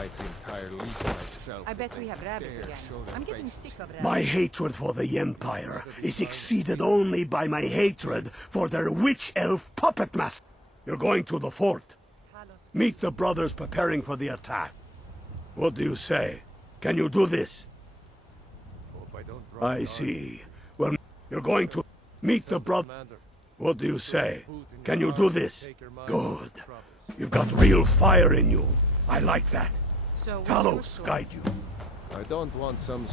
fight the entire league myself. I bet we have rabbit again. I'm getting sick of rabbit. My hatred for the Empire is exceeded only by my hatred for their witch-elf puppet master. You're going to the fort. Meet the brothers preparing for the attack. What do you say? Can you do this? I see. Well, you're going to meet the brother. What do you say? Can you do this? Good. You've got real fire in you. I like that. So Talos, guide you. I don't want some...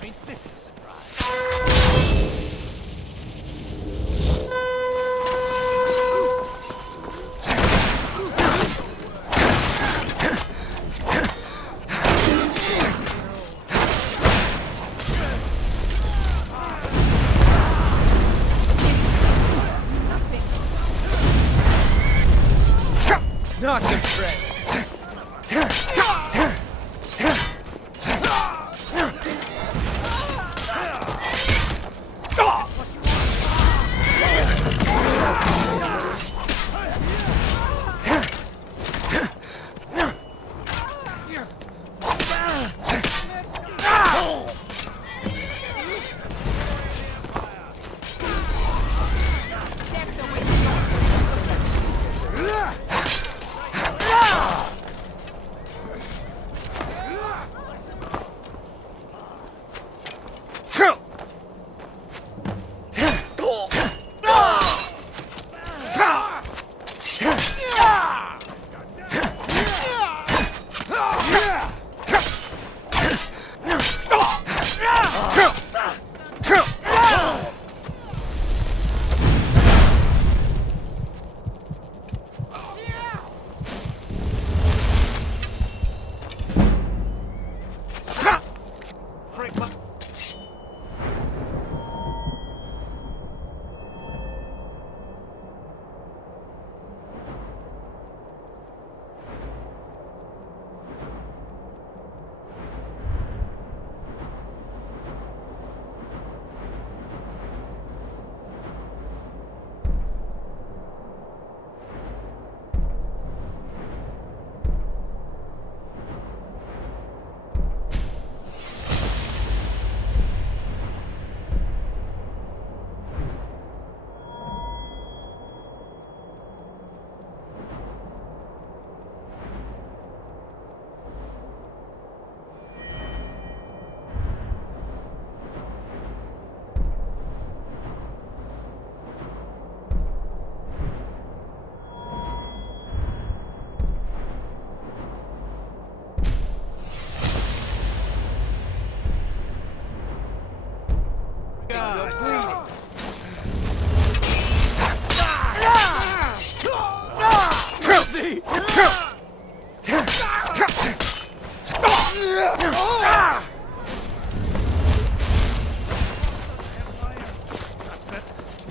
Ain't this a surprise? Not impressed.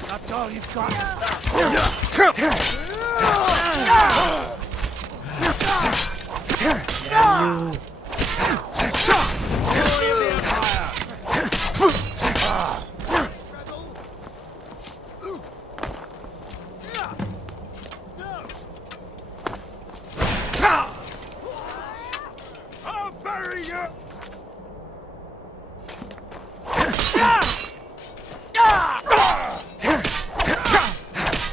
That's all you've got. I'll bury you!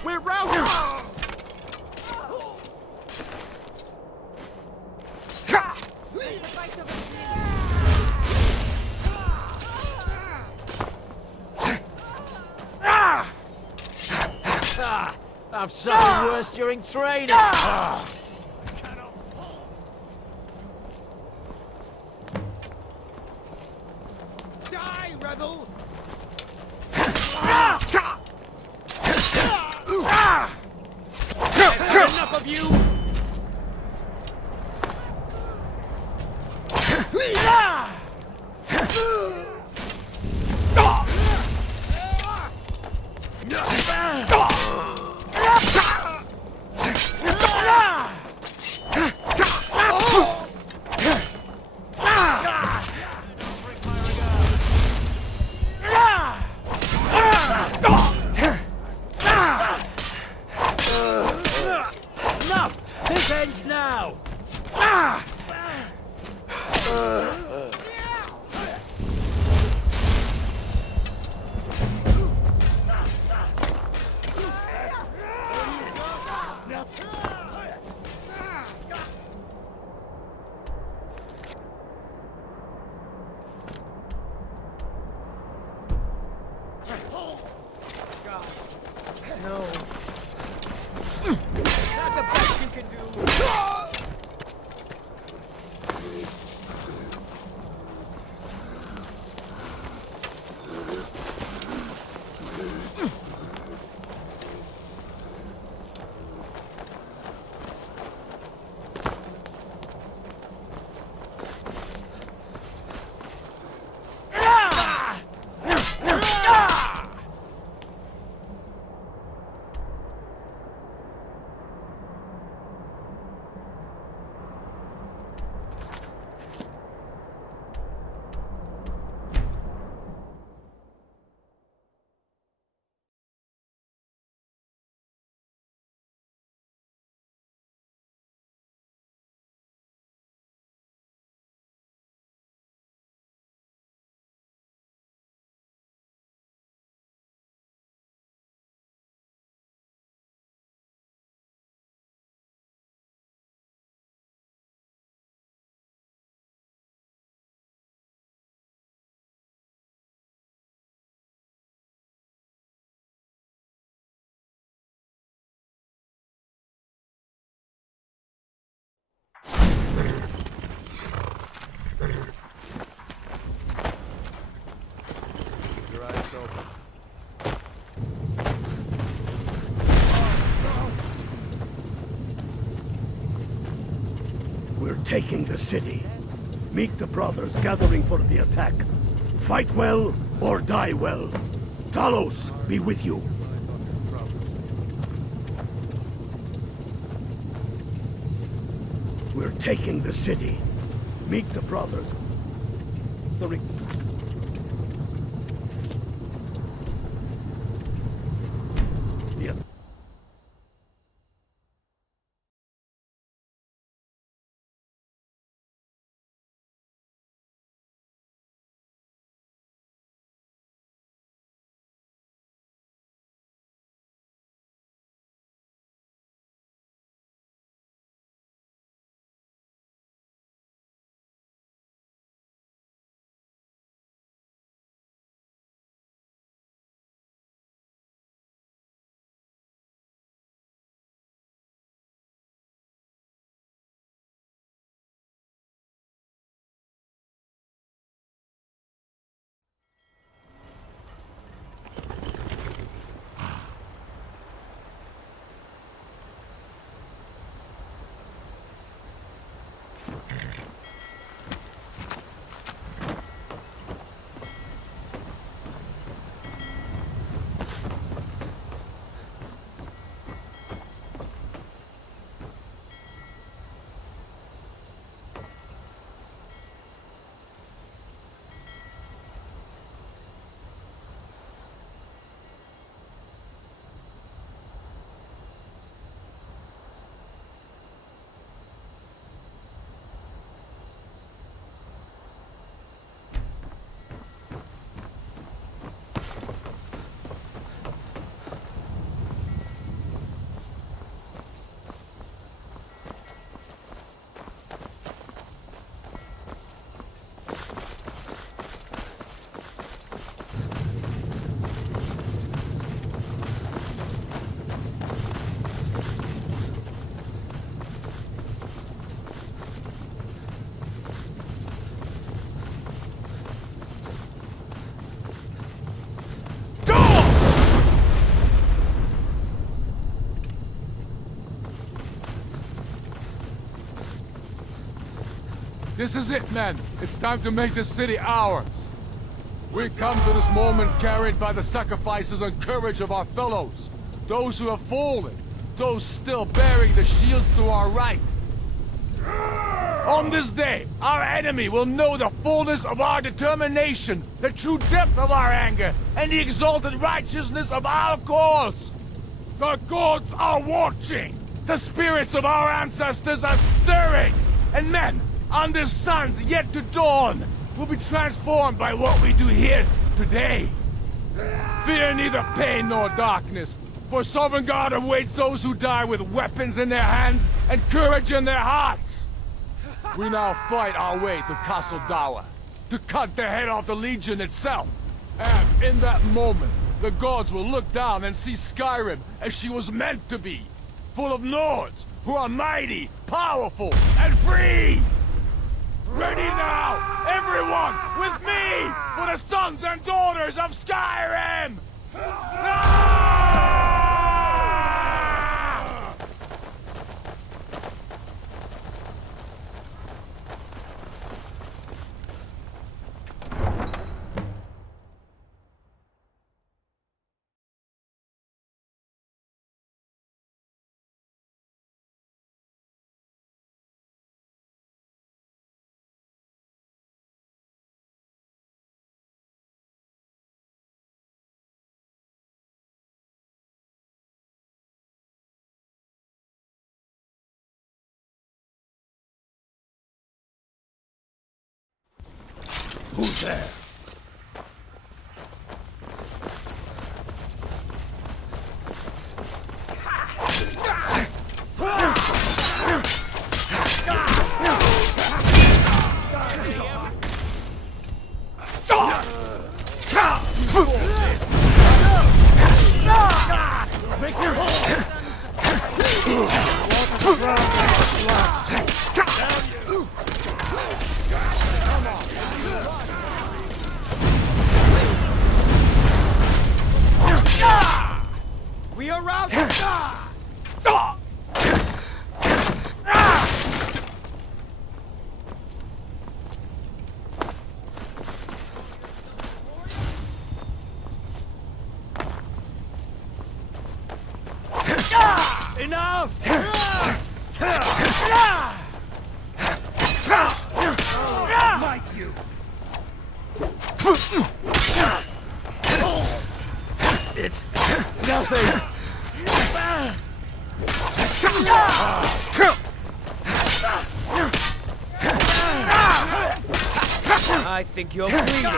We're routed! I've suffered worse during training. rebel! Enough of you! Enough! This ends now! No. Not the best you can do! Keep your eyes open. We're taking the city. Meet the brothers gathering for the attack. Fight well or die well. Talos be with you. We're taking the city. Meet the brothers. The This is it, men. It's time to make this city ours. We come to this moment carried by the sacrifices and courage of our fellows. Those who have fallen. Those still bearing the shields to our right. On this day, our enemy will know the fullness of our determination, the true depth of our anger, and the exalted righteousness of our cause. The gods are watching. The spirits of our ancestors are stirring. And men, under suns yet to dawn, will be transformed by what we do here today. Fear neither pain nor darkness, for Sovereign God awaits those who die with weapons in their hands and courage in their hearts. We now fight our way to Castle Dower, to cut the head off the Legion itself. And in that moment, the gods will look down and see Skyrim as she was meant to be, full of Nords who are mighty, powerful, and free! Ready now, everyone, with me, for the sons and daughters of Skyrim! Who's there? We are out! Enough! Like you! It's nothing! I think you're bleeding.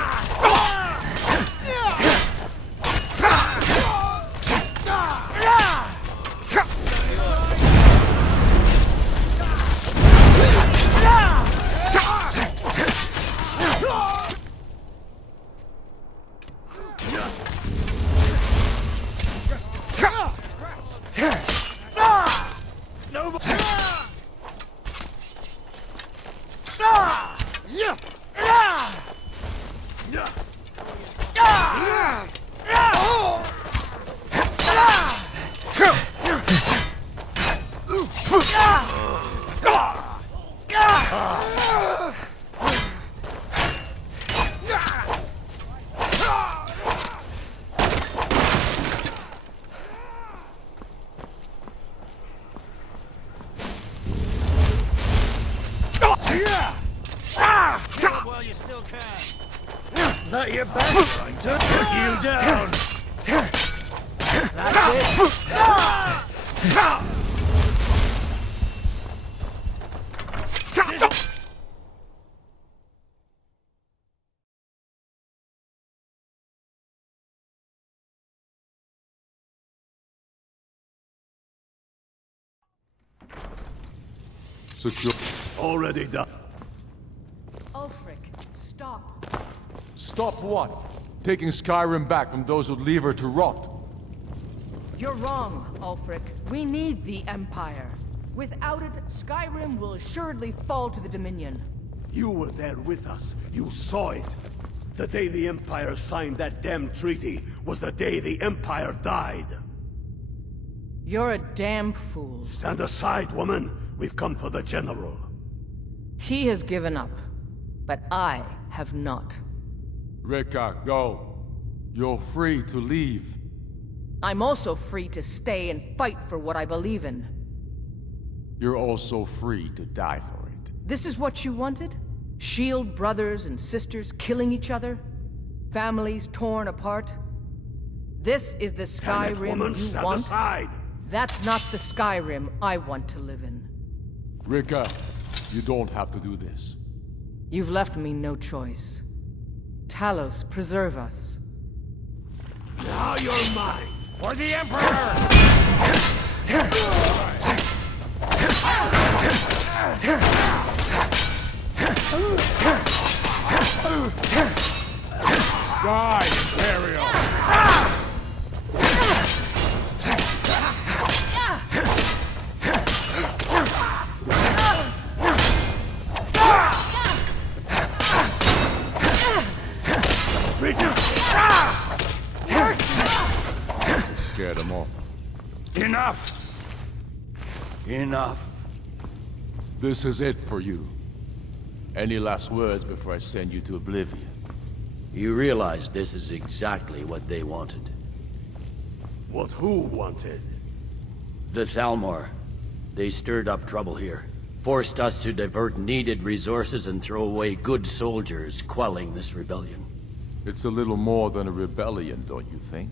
While you still can. Not your best, right? Put you down. That's it. Secure. Already done. Ulfric, stop. Stop what? Taking Skyrim back from those who'd leave her to rot. You're wrong, Ulfric. We need the Empire. Without it, Skyrim will assuredly fall to the Dominion. You were there with us. You saw it. The day the Empire signed that damn treaty was the day the Empire died. You're a damn fool. Stand aside, woman. We've come for the General. He has given up, but I have not. Rika, go. You're free to leave. I'm also free to stay and fight for what I believe in. You're also free to die for it. This is what you wanted? Shield brothers and sisters killing each other? Families torn apart? This is the Damn it, Skyrim woman, you stand want? aside! That's not the Skyrim I want to live in. Rika, you don't have to do this. You've left me no choice. Talos, preserve us. Now you're mine! For the Emperor! Die, Imperial! Scared them off. Enough! Enough. This is it for you. Any last words before I send you to oblivion? You realize this is exactly what they wanted. What who wanted? The Thalmor. They stirred up trouble here. Forced us to divert needed resources and throw away good soldiers, quelling this rebellion. It's a little more than a rebellion, don't you think?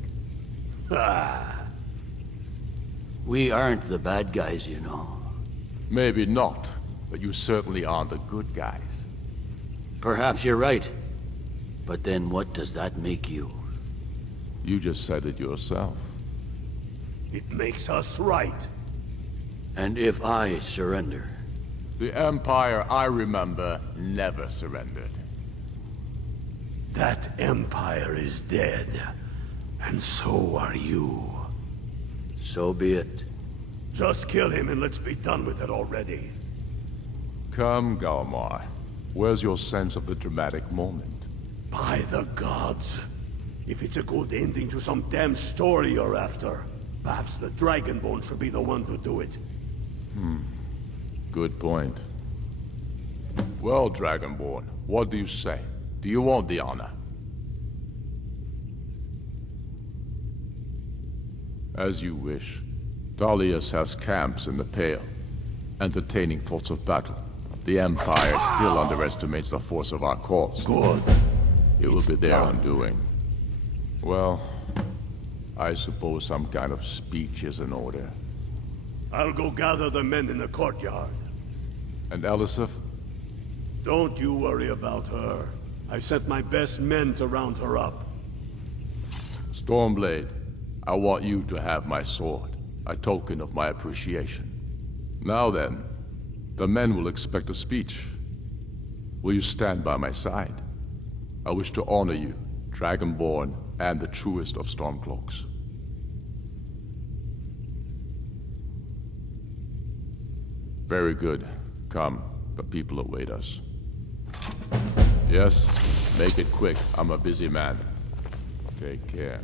We aren't the bad guys, you know. Maybe not, but you certainly aren't the good guys. Perhaps you're right. But then what does that make you? You just said it yourself. It makes us right. And if I surrender? The Empire I remember never surrendered. That empire is dead. And so are you. So be it. Just kill him and let's be done with it already. Come, Galmar. Where's your sense of the dramatic moment? By the gods. If it's a good ending to some damn story you're after, perhaps the Dragonborn should be the one to do it. Good point. Well, Dragonborn, what do you say? Do you want the honor? As you wish. Dalius has camps in the Pale, entertaining thoughts of battle. The Empire still underestimates the force of our cause. Good. It will It's be their done. undoing. Well, I suppose some kind of speech is in order. I'll go gather the men in the courtyard. And Elisif? Don't you worry about her. I've sent my best men to round her up. Stormblade, I want you to have my sword, a token of my appreciation. Now then, the men will expect a speech. Will you stand by my side? I wish to honor you, Dragonborn, and the truest of Stormcloaks. Very good. Come, the people await us. Yes, make it quick. I'm a busy man. Take care.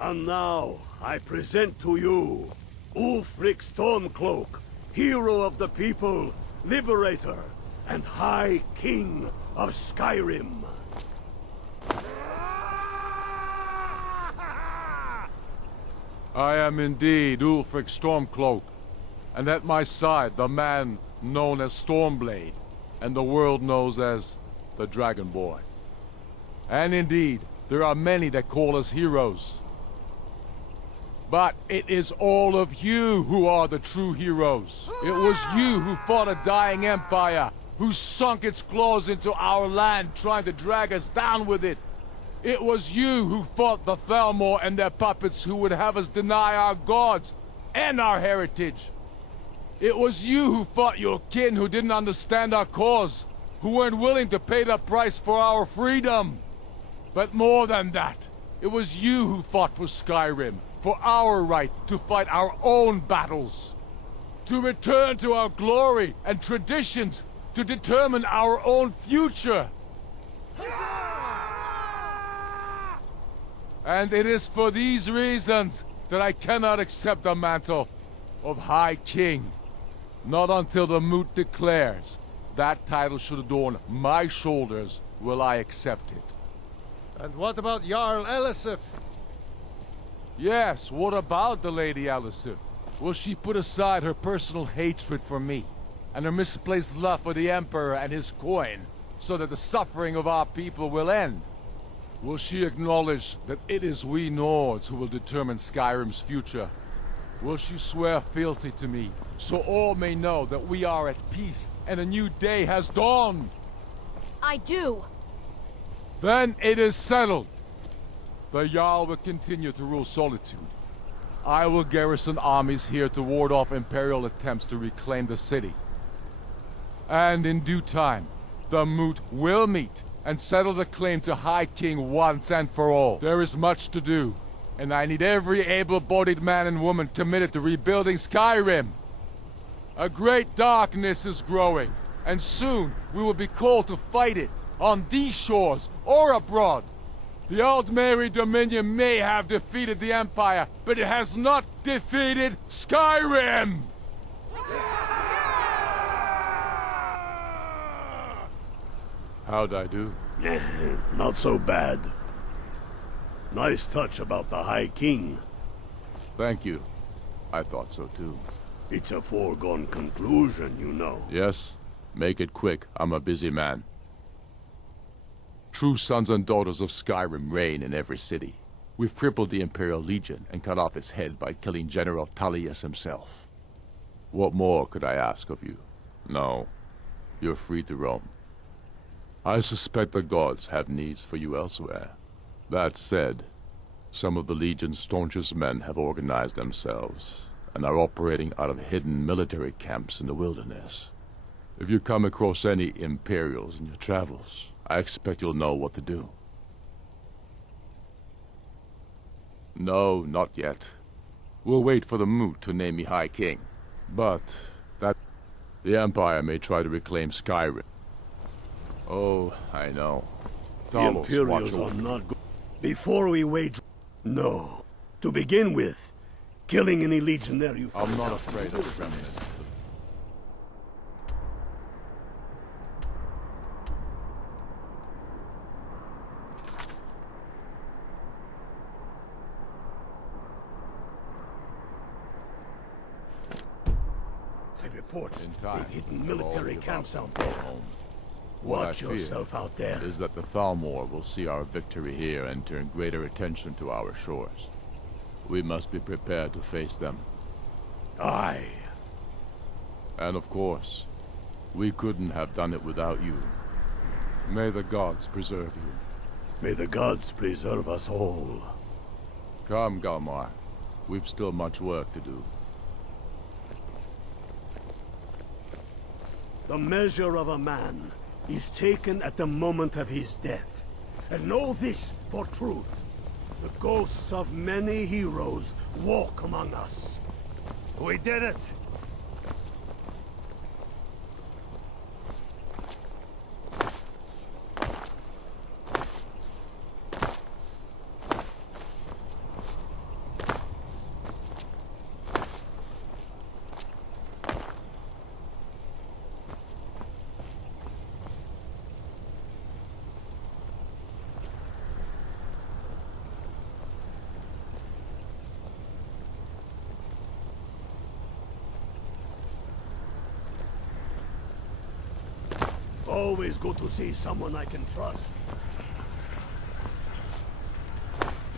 And now, I present to you, Ulfric Stormcloak, hero of the people, liberator, and High King of Skyrim. I am indeed Ulfric Stormcloak, and at my side the man known as Stormblade, and the world knows as the Dragonborn. And indeed, there are many that call us heroes. But it is all of you who are the true heroes. It was you who fought a dying empire, who sunk its claws into our land trying to drag us down with it. It was you who fought the Thalmor and their puppets who would have us deny our gods and our heritage. It was you who fought your kin who didn't understand our cause, who weren't willing to pay the price for our freedom. But more than that, it was you who fought for Skyrim, for our right to fight our own battles. To return to our glory and traditions, to determine our own future. And it is for these reasons that I cannot accept the mantle of High King. Not until the Moot declares that title should adorn my shoulders will I accept it. And what about Jarl Elisif? Yes, what about the Lady Elisif? Will she put aside her personal hatred for me and her misplaced love for the Emperor and his coin so that the suffering of our people will end? Will she acknowledge that it is we Nords who will determine Skyrim's future? Will she swear fealty to me so all may know that we are at peace and a new day has dawned? I do. Then it is settled. The Jarl will continue to rule Solitude. I will garrison armies here to ward off Imperial attempts to reclaim the city. And in due time, the Moot will meet and settle the claim to High King once and for all. There is much to do, and I need every able-bodied man and woman committed to rebuilding Skyrim. A great darkness is growing, and soon we will be called to fight it, on these shores or abroad. The Aldmeri Dominion may have defeated the Empire, but it has not defeated Skyrim! How'd I do? Not so bad. Nice touch about the High King. Thank you. I thought so too. It's a foregone conclusion, you know. Yes? Make it quick. I'm a busy man. True sons and daughters of Skyrim reign in every city. We've crippled the Imperial Legion and cut off its head by killing General Tullius himself. What more could I ask of you? No. You're free to roam. I suspect the gods have needs for you elsewhere. That said, some of the Legion's staunchest men have organized themselves and are operating out of hidden military camps in the wilderness. If you come across any Imperials in your travels, I expect you'll know what to do. No, not yet. We'll wait for the Moot to name me High King. But the Empire may try to reclaim Skyrim. Oh, I know. The Imperials are not good. Before we wage... No. To begin with, killing any legionary you I'm find not out afraid in the of wilderness. remnants. I report In time, they've hidden they'll all military give camps up out and there. go home. What I Watch fear yourself out there. is that the Thalmor will see our victory here and turn greater attention to our shores. We must be prepared to face them. Aye. And of course, we couldn't have done it without you. May the gods preserve you. May the gods preserve us all. Come, Galmar. We've still much work to do. The measure of a man is taken at the moment of his death. And know this for truth. The ghosts of many heroes walk among us. We did it! Always good to see someone I can trust.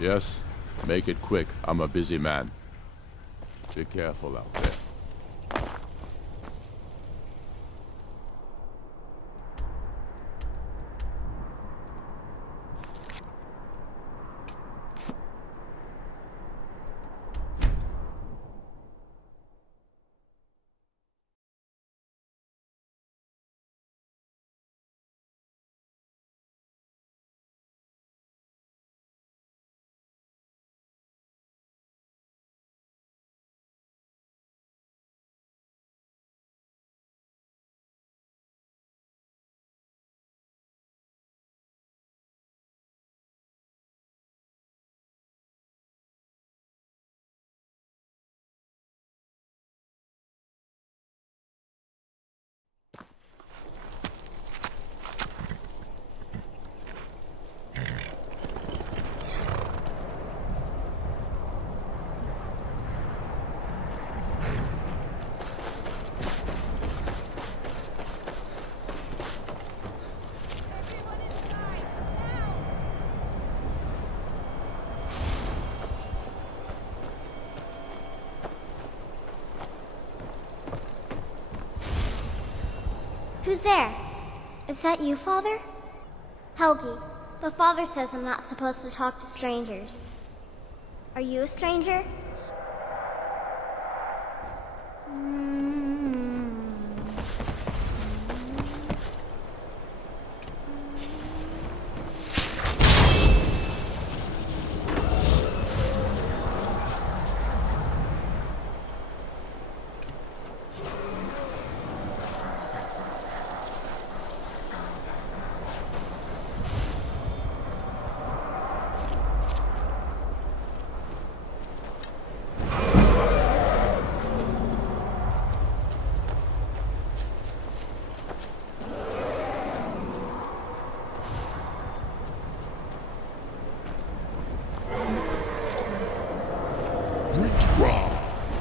Yes? Make it quick. I'm a busy man. Be careful out there. Who's there? Is that you, Father? Helgi, but Father says I'm not supposed to talk to strangers. Are you a stranger?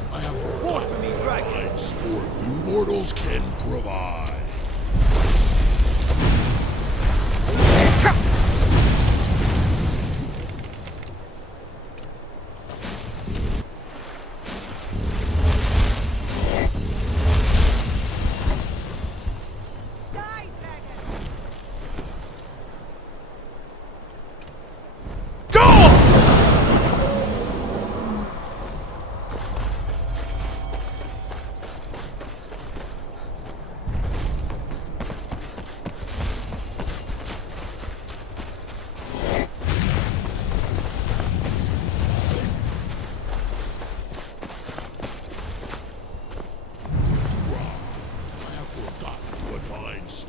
I have fought to meet dragons, or you mortals can provide.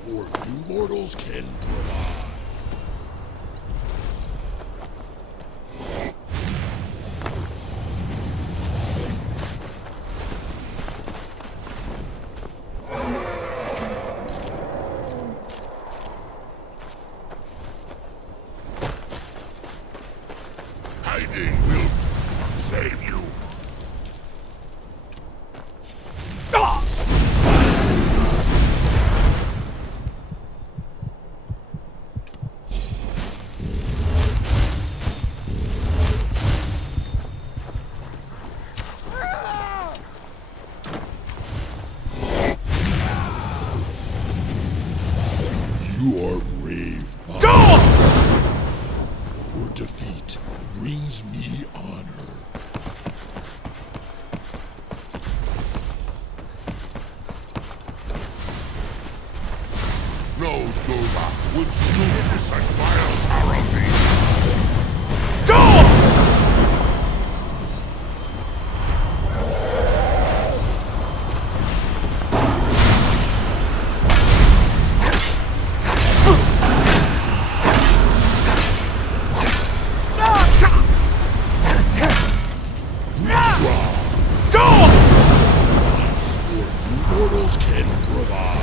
Or you mortals can provide. Hiding will save you. You are brave. Your defeat brings me honor. No Dova would stoop to such vile arrogance. Mortals can provide.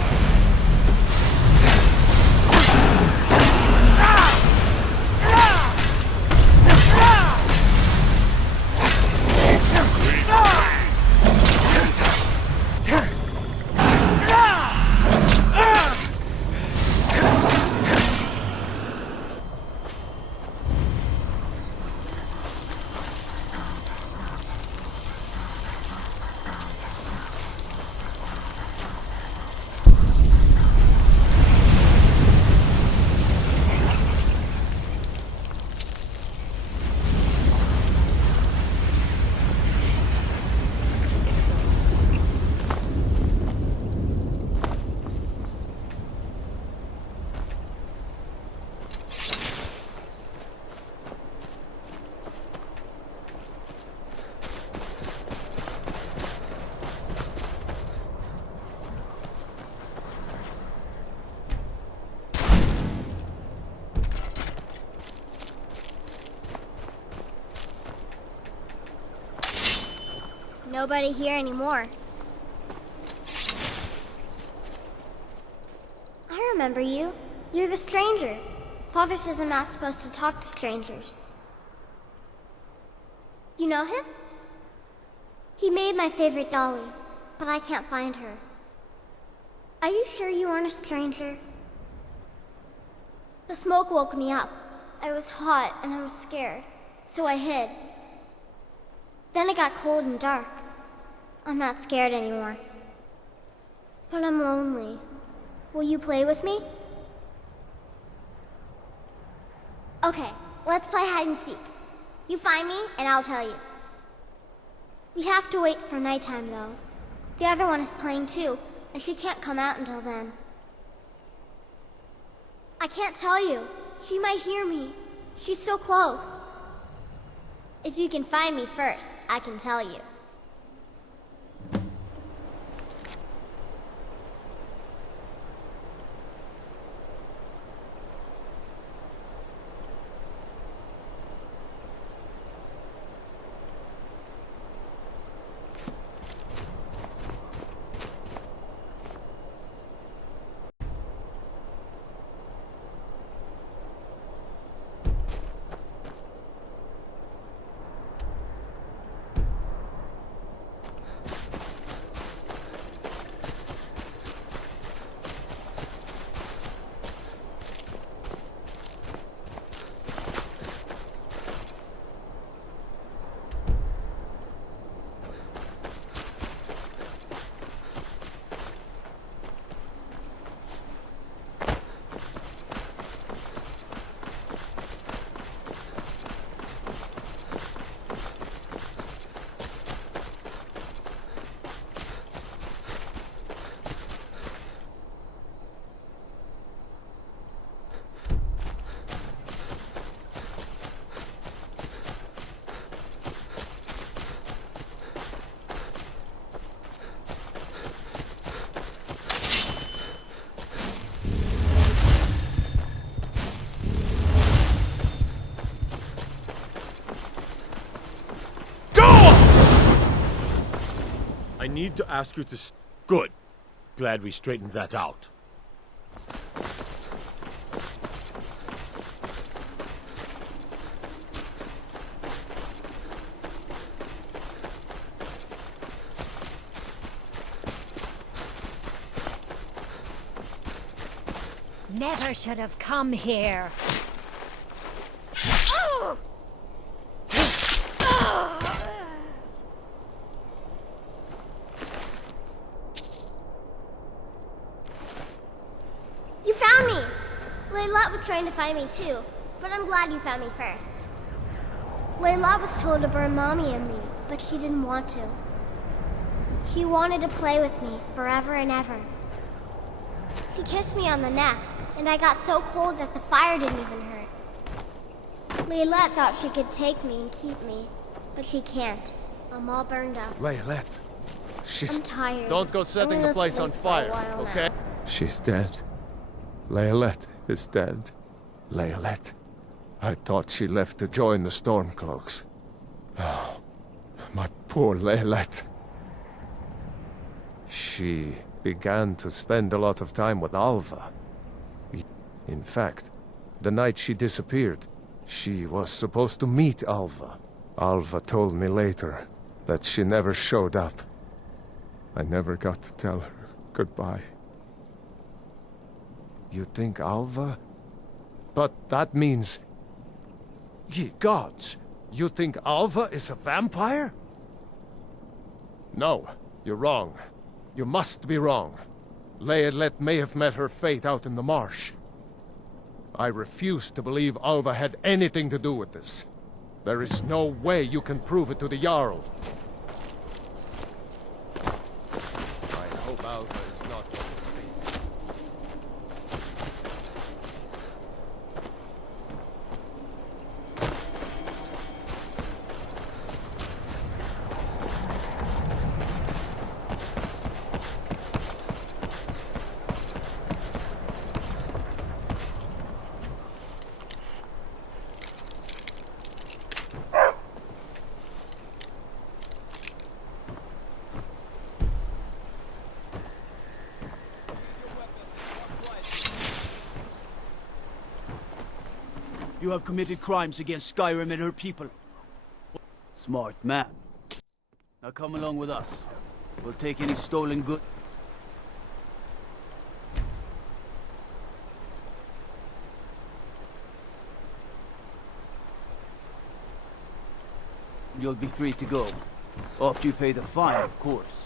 Nobody here anymore. I remember you. You're the stranger. Father says I'm not supposed to talk to strangers. You know him? He made my favorite dolly, but I can't find her. Are you sure you aren't a stranger? The smoke woke me up. I was hot and I was scared, so I hid. Then it got cold and dark. I'm not scared anymore. But I'm lonely. Will you play with me? Okay, let's play hide and seek. You find me, and I'll tell you. We have to wait for nighttime, though. The other one is playing too, and she can't come out until then. I can't tell you. She might hear me. She's so close. If you can find me first, I can tell you. I need to ask you to Good. Glad we straightened that out. Never should have come here. You found me! Layla was trying to find me too, but I'm glad you found me first. Layla was told to burn Mommy and me, but she didn't want to. She wanted to play with me forever and ever. She kissed me on the neck, and I got so cold that the fire didn't even hurt. Layla thought she could take me and keep me, but she can't. I'm all burned up. Layla, I'm tired. don't go setting the place on fire, okay? She's dead. Layla is dead. Layla. I thought she left to join the Stormcloaks. Oh, my poor Layla. She began to spend a lot of time with Alva. In fact, the night she disappeared, she was supposed to meet Alva. Alva told me later that she never showed up. I never got to tell her goodbye. You think Alva? But that means... Ye gods! You think Alva is a vampire? No, you're wrong. You must be wrong. Layla may have met her fate out in the marsh. I refuse to believe Alva had anything to do with this. There is no way you can prove it to the Jarl. I hope Alva is not... You have committed crimes against Skyrim and her people. Smart man. Now come along with us. We'll take any stolen goods. You'll be free to go. After you pay the fine, of course.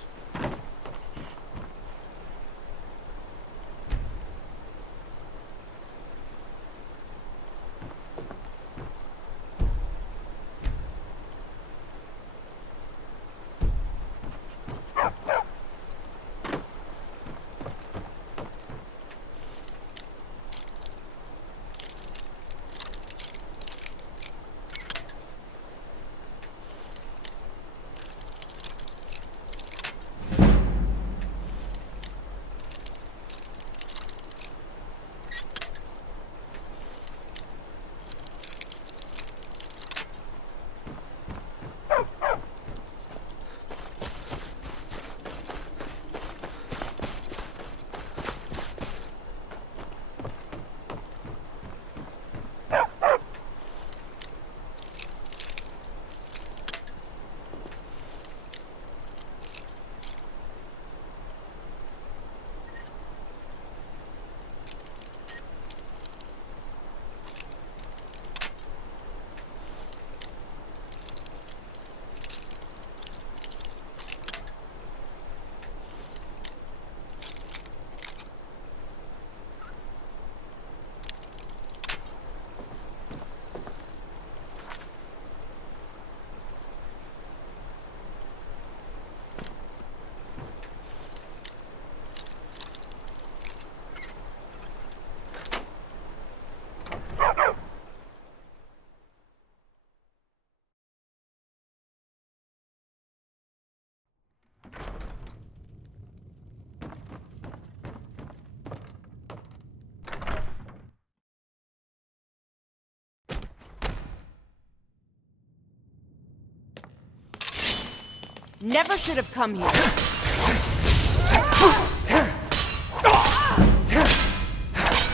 Never should have come here.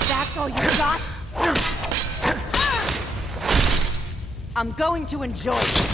That's all you got? I'm going to enjoy it.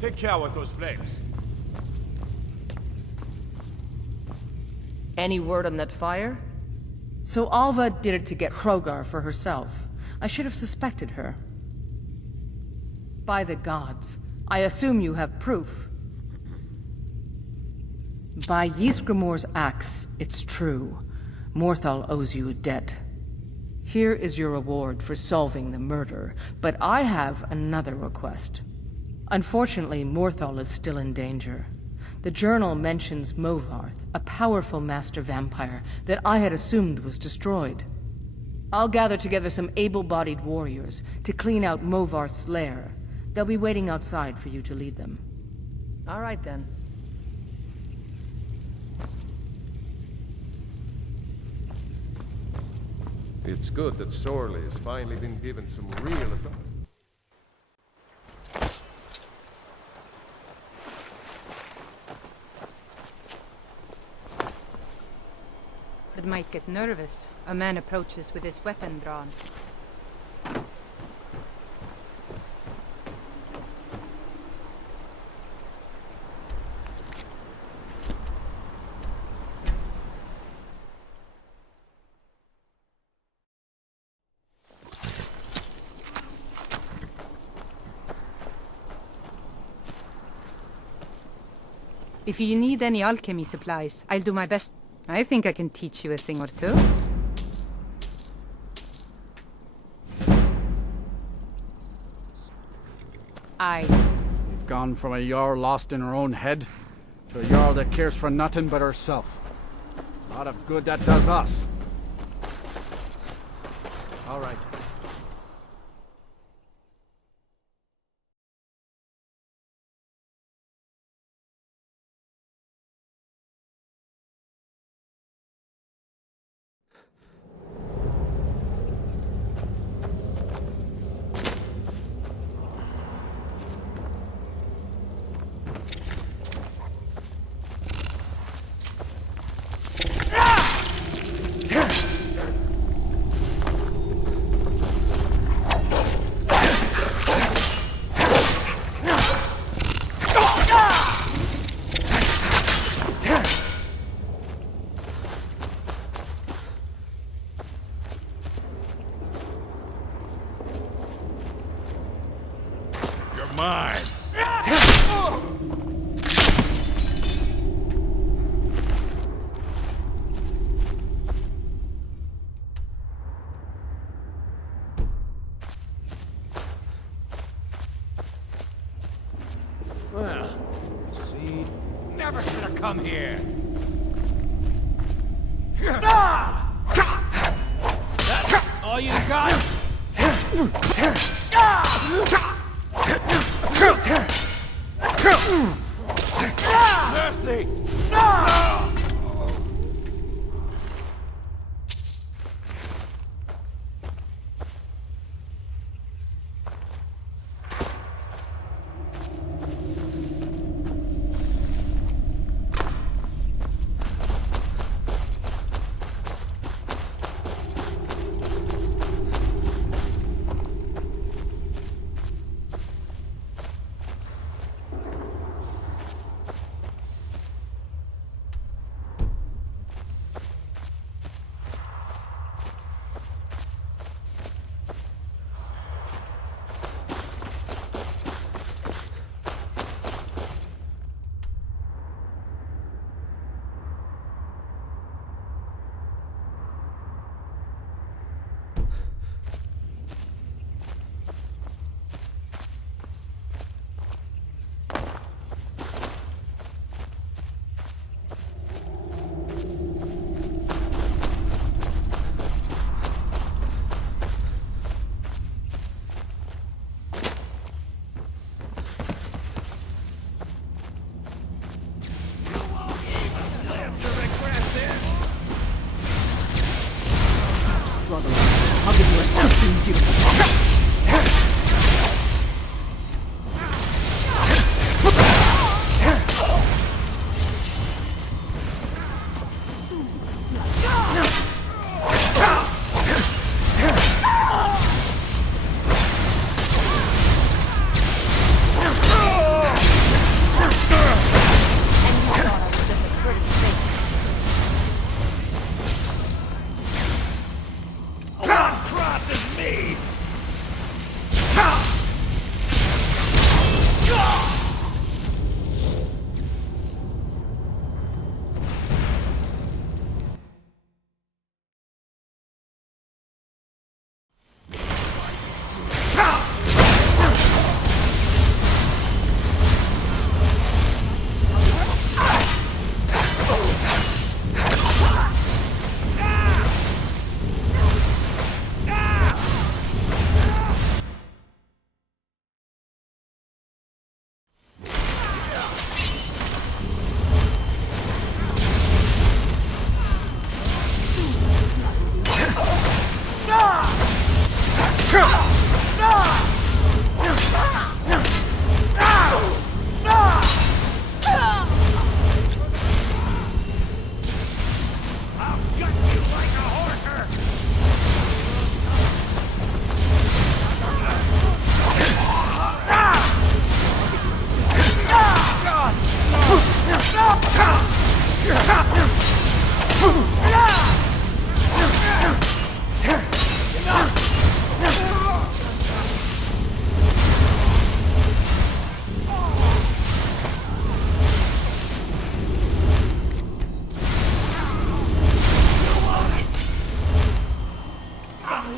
Take care with those flames. Any word on that fire? So Alva did it to get Hrogar for herself. I should have suspected her. By the gods, I assume you have proof. By Ysgramor's axe, it's true. Morthal owes you a debt. Here is your reward for solving the murder, but I have another request. Unfortunately, Morthal is still in danger. The journal mentions Movarth, a powerful master vampire that I had assumed was destroyed. I'll gather together some able-bodied warriors to clean out Movarth's lair. They'll be waiting outside for you to lead them. All right, then. It's good that Sorley has finally been given some real authority. It might get nervous. A man approaches with his weapon drawn. If you need any alchemy supplies, I'll do my best. I think I can teach you a thing or two. We've gone from a Jarl lost in her own head to a Jarl that cares for nothing but herself. A lot of good that does us. All right. Mine. Well, see, never should have come here. That's all you got? Mercy! No!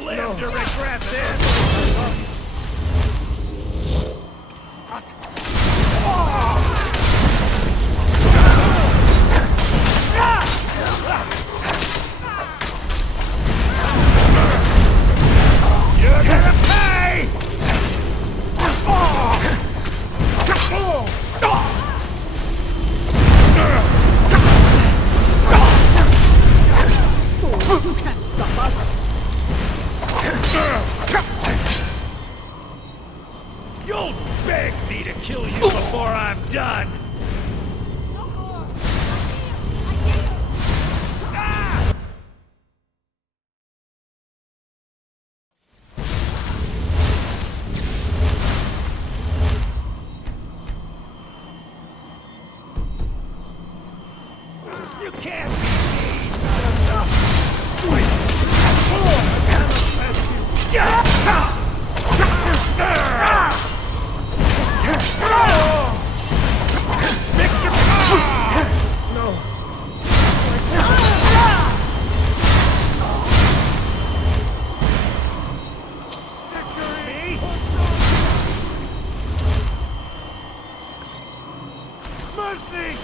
Live to regret this! You're gonna pay! You can't stop us! You'll beg me to kill you before I'm done! You can't Mercy!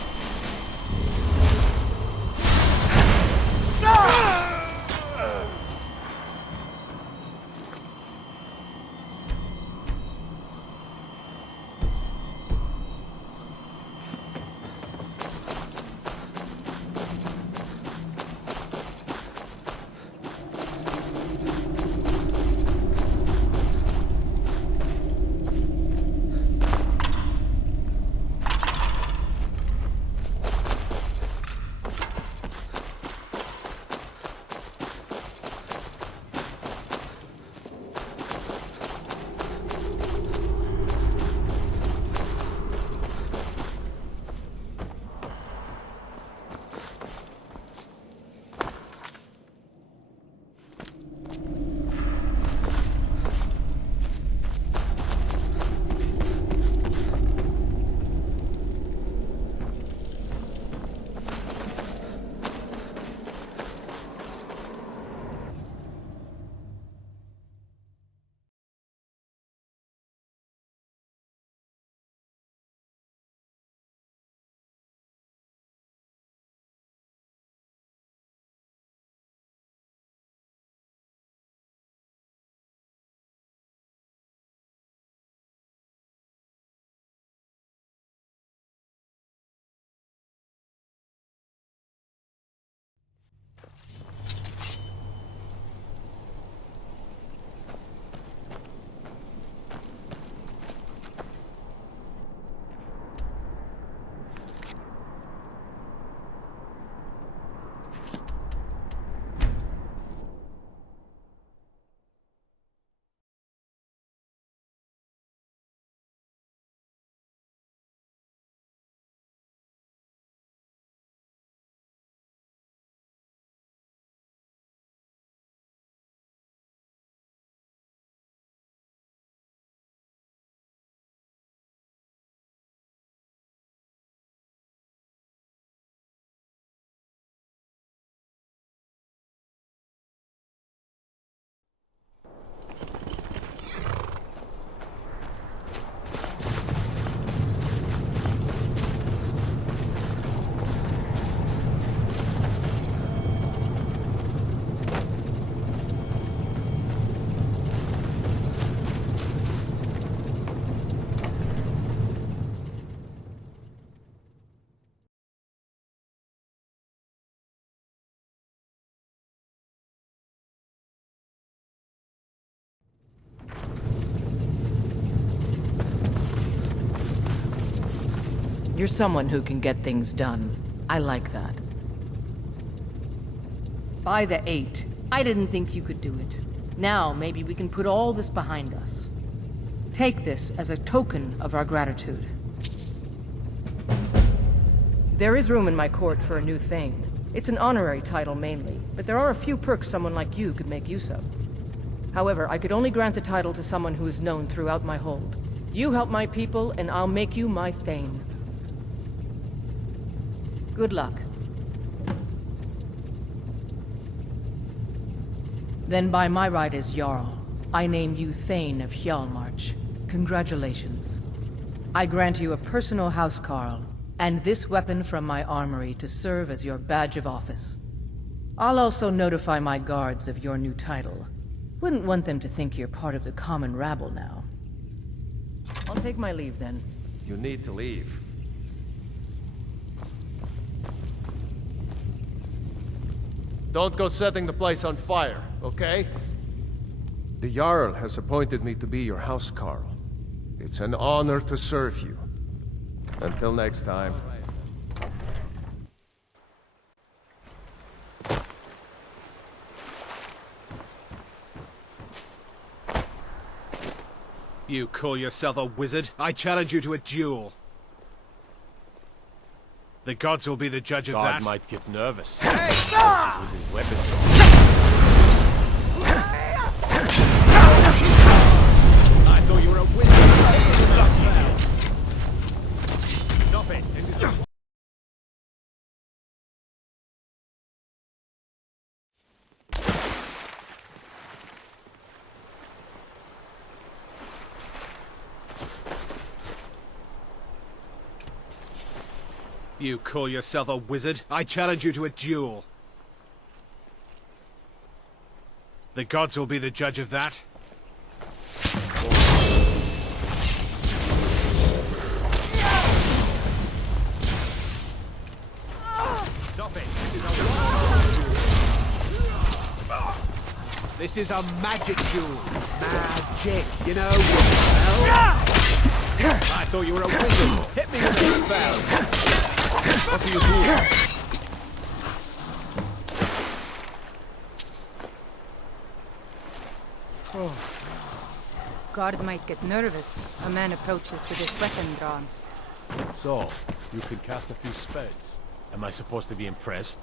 You're someone who can get things done. I like that. By the 8, I didn't think you could do it. Now, maybe we can put all this behind us. Take this as a token of our gratitude. There is room in my court for a new thing. It's an honorary title mainly, but there are a few perks someone like you could make use of. However, I could only grant the title to someone who is known throughout my hold. You help my people, and I'll make you my Thane. Good luck. Then by my right as Jarl, I name you Thane of Hjalmarch. Congratulations. I grant you a personal housecarl, and this weapon from my armory to serve as your badge of office. I'll also notify my guards of your new title. Wouldn't want them to think you're part of the common rabble now. I'll take my leave then. You need to leave. Don't go setting the place on fire, okay? The Jarl has appointed me to be your housecarl. It's an honor to serve you. Until next time. You call yourself a wizard? I challenge you to a duel. The gods will be the judge of that. God might get nervous. Hey! With his weapons. I thought you were a wizard. Stop it. This is a... You call yourself a wizard? I challenge you to a duel. The gods will be the judge of that. Stop it. This is a magic duel. Magic, you know. I thought you were a wizard. Hit me with a spell. What are you doing? Oh. Guard might get nervous. A man approaches with his weapon drawn. So, you can cast a few spells. Am I supposed to be impressed?